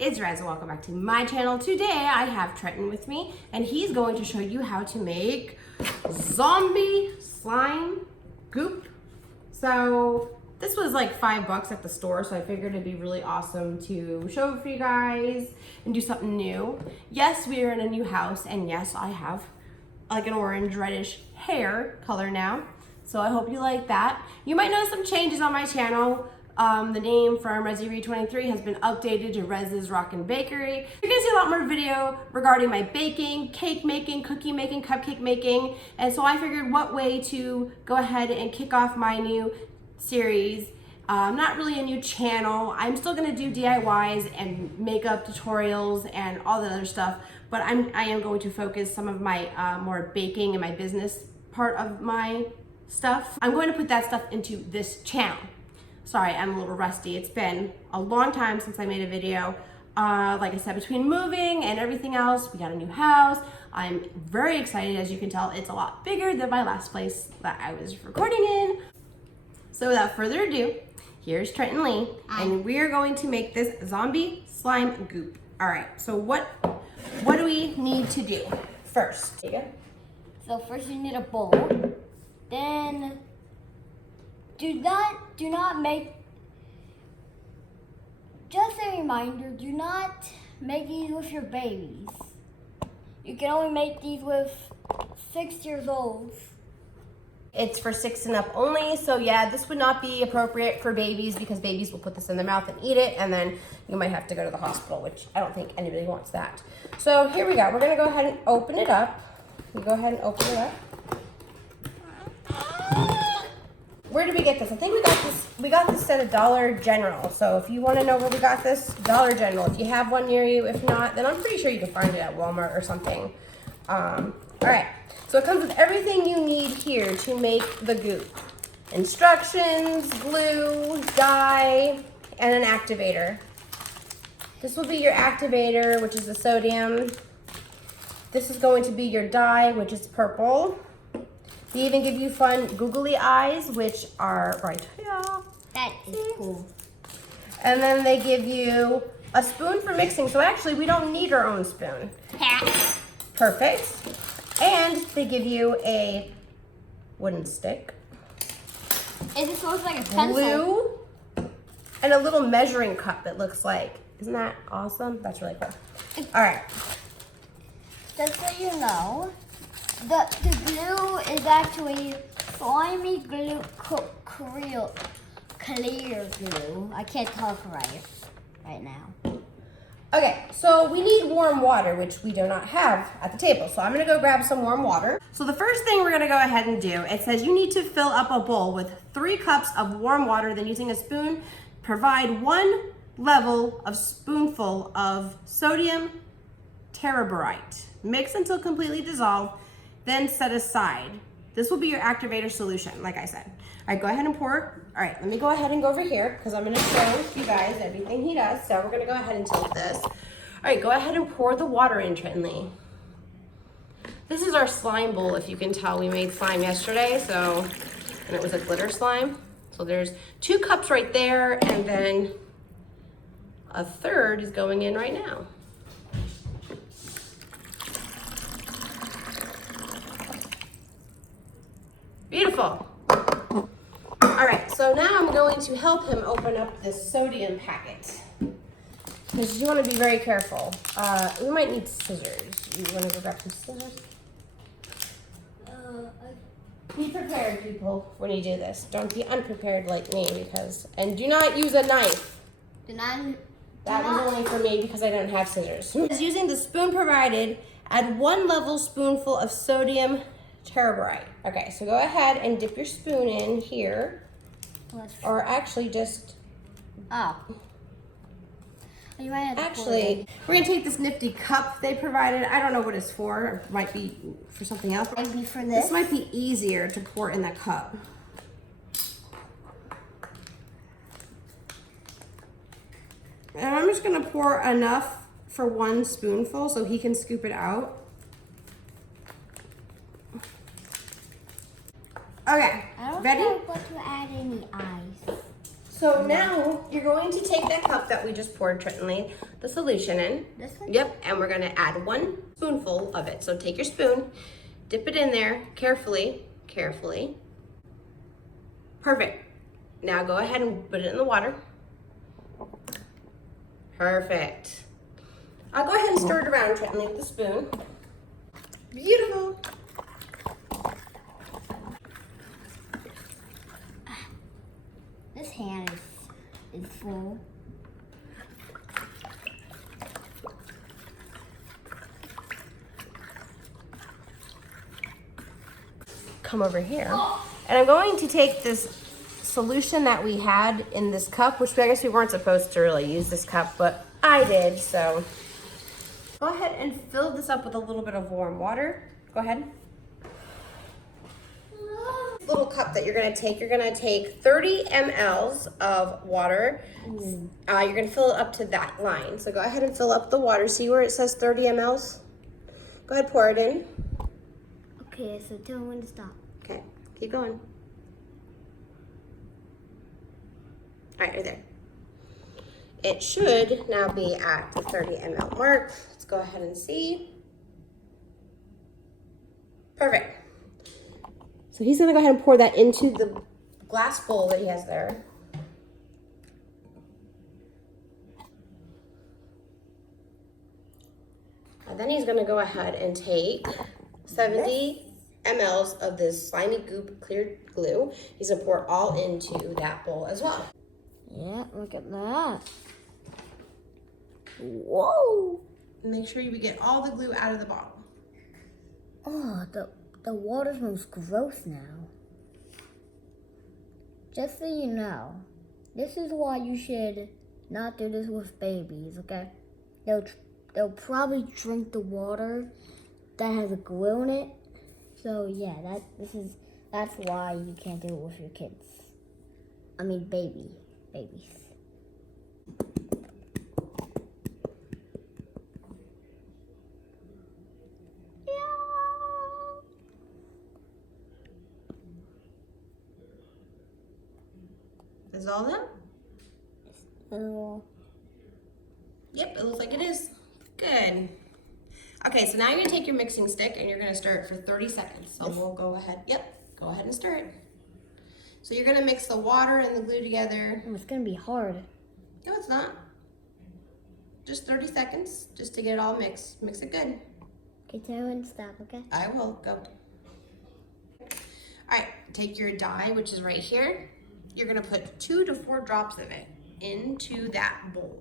it's Rez and welcome back to my channel. Today I have Trenton with me and he's going to show you how to make zombie slime goop. So this was like $5 at the store, so I figured it'd be really awesome to show it for you guys and do something new. Yes, we are in a new house, and yes, I have like an orange reddish hair color now. So I hope you like that. You might notice some changes on my channel. The name from WAYYY 23 has been updated to Rez's Rockin' Bakery. You're gonna see a lot more video regarding my baking, cake making, cookie making, cupcake making. And so I figured what way to go ahead and kick off my new series. Not really a new channel. I'm still gonna do DIYs and makeup tutorials and all the other stuff, but I am going to focus some of my more baking and my business part of my stuff. I'm going to put that stuff into this channel. Sorry, I'm a little rusty. It's been a long time since I made a video. Like I said, between moving and everything else, we got a new house. I'm very excited. As you can tell, it's a lot bigger than my last place that I was recording in. So without further ado, here's Trenton Lee, and we're going to make this zombie slime goop. All right, so what do we need to do first? There you go. So first you need a bowl. Then do not make, just a reminder, do not make these with your babies. You can only make these with 6 years old. It's for 6 and up only, so yeah, this would not be appropriate for babies because babies will put this in their mouth and eat it, and then you might have to go to the hospital, which I don't think anybody wants that. So here we go. We're gonna go ahead and open it up. You go ahead and open it up. Where did we get this? I think we got this at a Dollar General. So if you want to know where we got this, Dollar General. If you have one near you, if not, then I'm pretty sure you can find it at Walmart or something. All right. So it comes with everything you need here to make the goop. Instructions, glue, dye, and an activator. This will be your activator, which is the sodium. This is going to be your dye, which is purple. They even give you fun googly eyes, which are right here. That is cool. And then they give you a spoon for mixing. So actually, we don't need our own spoon. Perfect. And they give you a wooden stick. Is it supposed to be like a pencil? Glue. And a little measuring cup, it looks like. Isn't that awesome? That's really cool. All right. Just so you know, the glue is actually slimy glue, clear glue. I can't talk right now. Okay, so we need warm water, which we do not have at the table. So I'm gonna go grab some warm water. So the first thing we're gonna go ahead and do, it says you need to fill up a bowl with 3 cups of warm water, then using a spoon, provide 1 level of spoonful of sodium terebrite. Mix until completely dissolved, then set aside. This will be your activator solution, like I said. All right, go ahead and pour. All right, let me go ahead and go over here because I'm gonna show you guys everything he does. So we're gonna go ahead and tilt this. All right, go ahead and pour the water in, Trenton Lee. This is our slime bowl. If you can tell, we made slime yesterday, and it was a glitter slime. So there's 2 cups right there, and then a third is going in right now. Beautiful. All right, so now I'm going to help him open up this sodium packet. Because you want to be very careful. We might need scissors. You want to go grab some scissors? Be prepared, people, when you do this. Don't be unprepared like me, and do not use a knife. That was only for me because I don't have scissors. Using the spoon provided, add 1 level spoonful of sodium terebrite. Okay, so go ahead and dip your spoon in here. Or actually just... Oh. You might have to actually, we're going to take this nifty cup they provided. I don't know what it's for. It might be for something else. Maybe for this. This might be easier to pour in that cup. And I'm just going to pour enough for 1 spoonful so he can scoop it out. Okay, I don't ready? know what to add any ice. So now you're going to take that cup that we just poured Trenton the solution in. This one? Yep, and we're gonna add 1 spoonful of it. So take your spoon, dip it in there carefully, carefully. Perfect. Now go ahead and put it in the water. Perfect. I'll go ahead and stir it around, Trenton, with the spoon. Beautiful. This hand is full. Come over here. And I'm going to take this solution that we had in this cup, which I guess we weren't supposed to really use this cup, but I did, so. Go ahead and fill this up with a little bit of warm water. Go ahead. Little cup that you're gonna take 30 mLs of water. You're gonna fill it up to that line. So go ahead and fill up the water. See where it says 30 mLs? Go ahead, pour it in. Okay, so tell me when to stop. Okay, keep going. All right, there. It should now be at the 30 ml mark. Let's go ahead and see. Perfect. So he's gonna go ahead and pour that into the glass bowl that he has there. And then he's gonna go ahead and take 70 mLs of this slimy goop clear glue. He's gonna pour all into that bowl as well. Yeah, look at that. Whoa! Make sure you get all the glue out of the bottle. Oh, the water smells gross now. Just so you know, this is why you should not do this with babies, okay? They'll probably drink the water that has a glue in it. So yeah, that's why you can't do it with your kids. I mean babies. Is it all done? Oh. Yep, it looks like it is. Good. Okay, so now you're gonna take your mixing stick and you're gonna stir it for 30 seconds. So we'll go ahead, go ahead and stir it. So you're gonna mix the water and the glue together. Oh, it's gonna be hard. No, it's not. Just 30 seconds, just to get it all mixed. Mix it good. Okay, tell me when to stop, okay? I will, go. All right, take your dye, which is right here. You're gonna put 2 to 4 drops of it into that bowl.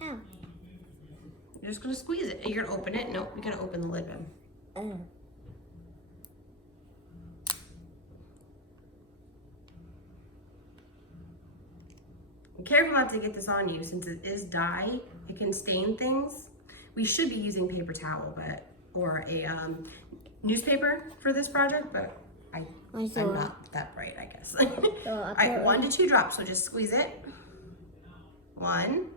How? You're just gonna squeeze it. You're gonna open it. Nope, you gotta open the lid, Ben. Oh. Be careful not to get this on you since it is dye. It can stain things. We should be using paper towel, or a newspaper for this project, but I'm not that bright, I guess. All right, 1 to 2 drops. So just squeeze it. 1,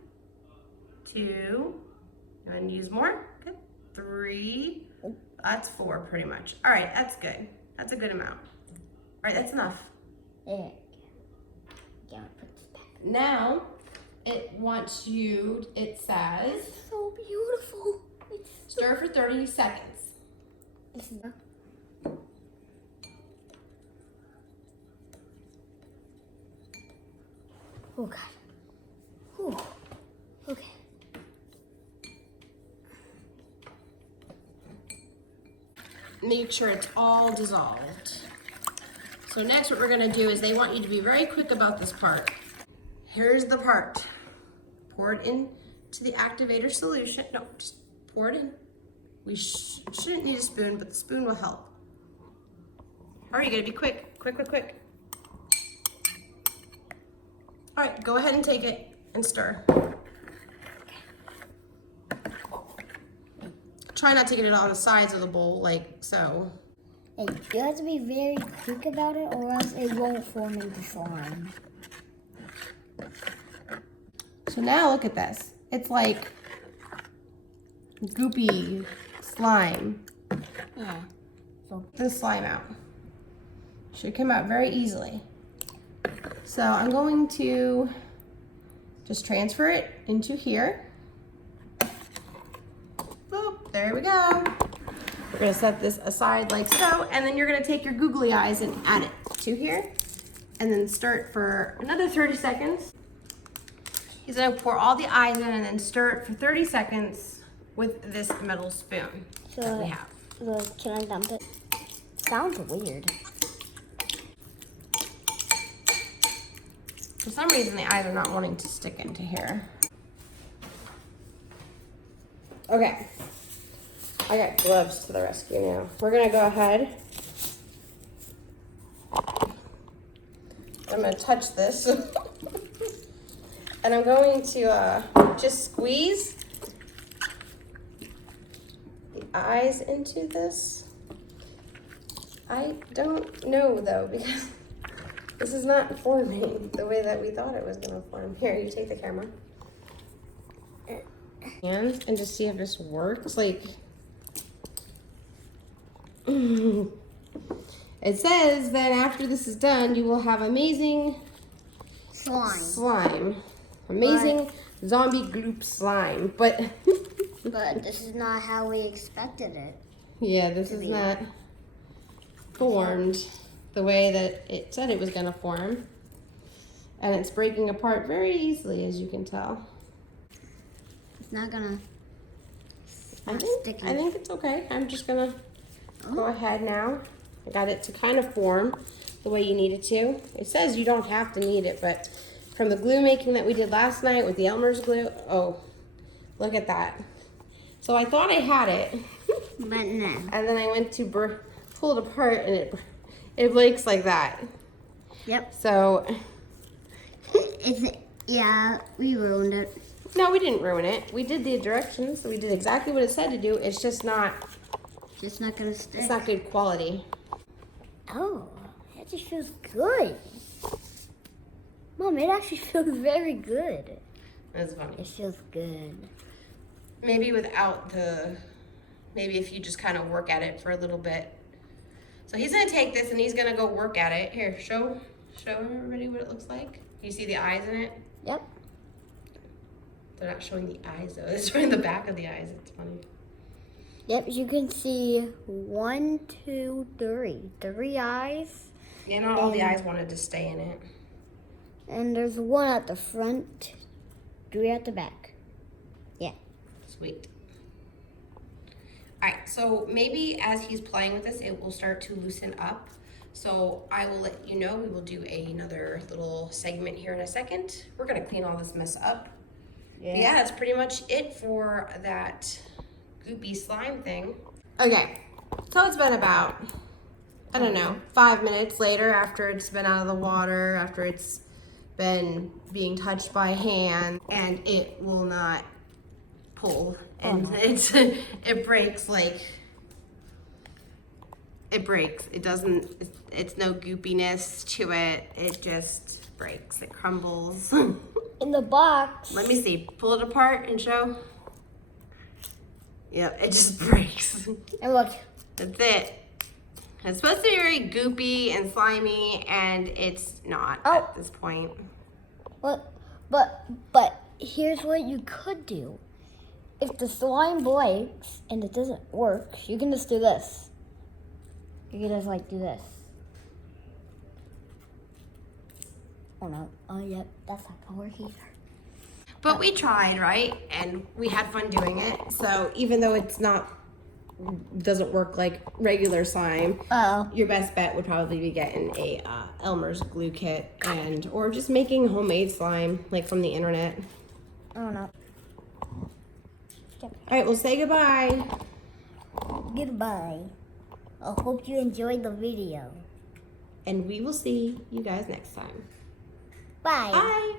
2. You want to use more? Good. 3. That's 4, pretty much. All right, that's good. That's a good amount. All right, that's enough. Yeah. Yeah, put this back. Now, it says, So beautiful. stir for 30 seconds. Oh God. Whew. Okay. Make sure it's all dissolved. So next what we're gonna do is they want you to be very quick about this part. Here's the part. Pour it into the activator solution. No, just pour it in. We shouldn't need a spoon, but the spoon will help. All right, you gotta be quick, quick, quick, quick. All right, go ahead and take it and stir. Try not to get it on the sides of the bowl, like so. Hey, you have to be very quick about it or else it won't form into slime. So now look at this. It's like goopy slime. Yeah. So The slime out. Should come out very easily. So I'm going to just transfer it into here. Boop, there we go. We're gonna set this aside like so, and then you're gonna take your googly eyes and add it to here, and then start for another 30 seconds. He's gonna pour all the eyes in and then stir it for 30 seconds with this metal spoon that we have. Can I dump it? Sounds weird. For some reason, the eyes are not wanting to stick into here. Okay, I got gloves to the rescue now. We're gonna go ahead. I'm gonna touch this. And I'm going to just squeeze the eyes into this. I don't know though, because this is not forming the way that we thought it was gonna form. Here, you take the camera. And just see if this works. Like, it says that after this is done, you will have amazing slime. Amazing zombie gloop slime. But but this is not how we expected it. Yeah, this is not formed the way that it said it was gonna form. And it's breaking apart very easily, as you can tell. It's not gonna. I think it's okay. I'm just gonna go ahead now. I got it to kind of form the way you need it to. It says you don't have to knead it, but from the glue making that we did last night with the Elmer's glue, oh, look at that. So I thought I had it. But no. And then I went to pull it apart and it breaks like that. Yep. So. Yeah, we ruined it. No, we didn't ruin it. We did the directions. So we did exactly what it said to do. It's just not. Just not gonna stick. It's not good quality. Oh, that just feels good. Mom, it actually feels very good. That's funny. It feels good. Maybe without the, maybe if you just kind of work at it for a little bit. So he's gonna take this and he's gonna go work at it. Here, show everybody what it looks like. You see the eyes in it? Yep. They're not showing the eyes though. They're showing the back of the eyes. It's funny. Yep, you can see 1, 2, 3. 3 eyes. Yeah, not all the eyes wanted to stay in it. And there's 1 at the front, 3 at the back. Yeah. Sweet. All right, so maybe as he's playing with this, it will start to loosen up. So I will let you know. We will do another little segment here in a second. We're gonna clean all this mess up. Yeah, that's pretty much it for that goopy slime thing. Okay, so it's been about, I don't know, 5 minutes later after it's been out of the water, after it's been being touched by hand, and it will not pull. And it breaks like, it breaks. It doesn't, it's no goopiness to it. It just breaks, it crumbles. In the box. Let me see, pull it apart and show. Yep, it just breaks. And look. That's it. It's supposed to be very goopy and slimy, and it's not at this point. But here's what you could do. If the slime breaks and it doesn't work, you can just do this. You can just like do this. Oh no. Oh yep, that's not gonna work either. But we tried, right? And we had fun doing it. So even though it's not, doesn't work like regular slime, your best bet would probably be getting a Elmer's glue kit or just making homemade slime like from the internet. Oh no. All right, well, say goodbye. Goodbye. I hope you enjoyed the video. And we will see you guys next time. Bye. Bye.